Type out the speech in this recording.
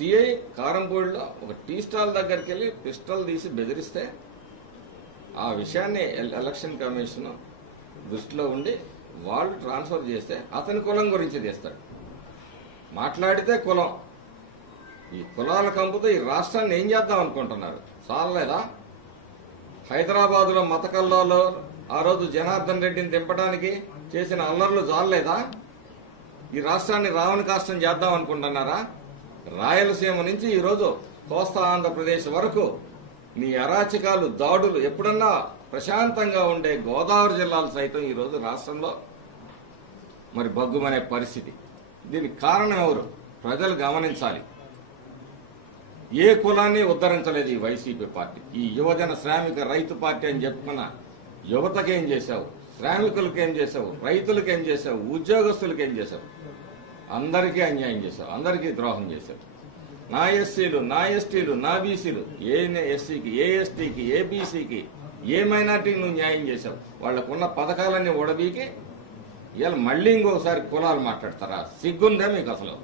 CI కారంపూడిలో ఒక tea stall దగ్గరికి వెళ్ళి పిస్టల్ తీసి బెదిరిస్తే ఆ విషయాన్ని ఎలక్షన్ కమిషన్ దృష్టిలో ఉండి వాళ్ళు ట్రాన్స్ఫర్ చేస్తే అతని కులం గురించి తీస్తాడు. మాట్లాడితే కులం, ఈ కులాల కంపుతో ఈ రాష్ట్రాన్ని ఏం చేద్దాం అనుకుంటున్నారు? చాలలేదా? హైదరాబాదులో మత కల్లోలో ఆ రోజు జనార్దన్ రెడ్డిని దింపడానికి చేసిన అల్లర్లు చాలలేదా? ఈ రాష్ట్రాన్ని రావణ కాష్టం చేద్దాం అనుకుంటున్నారా? రాయలసీమ నుంచి ఈరోజు కోస్తా ఆంధ్రప్రదేశ్ వరకు నీ అరాచకాలు, దాడులు, ఎప్పుడన్నా ప్రశాంతంగా ఉండే గోదావరి జిల్లాలు సైతం ఈరోజు రాష్ట్రంలో మరి బగ్గుమనే పరిస్థితి. దీనికి కారణం ఎవరు? ప్రజలు గమనించాలి. ఏ కులాన్ని ఉద్ధరించలేదు ఈ వైసీపీ పార్టీ. ఈ యువజన శ్రామిక రైతు పార్టీ అని చెప్పుకున్న యువతకేం చేశావు? శ్రామికులకేం చేశావు? రైతులకేం చేశావు? ఉద్యోగస్తులకేం చేశావు? అందరికీ అన్యాయం చేశావు, అందరికీ ద్రోహం చేశావు. నా ఎస్సీలు, నా ఎస్టీలు, నా బీసీలు, ఏ ఎస్సీకి, ఏ ఎస్టీకి, ఏ బీసీకి, ఏ మైనార్టీకి నువ్వు న్యాయం చేశావు? వాళ్లకున్న పథకాలన్నీ ఉడబీకి ఇవాళ మళ్లీ ఇంకోసారి కులాలు మాట్లాడతారా? సిగ్గుందా మీకు అసలు?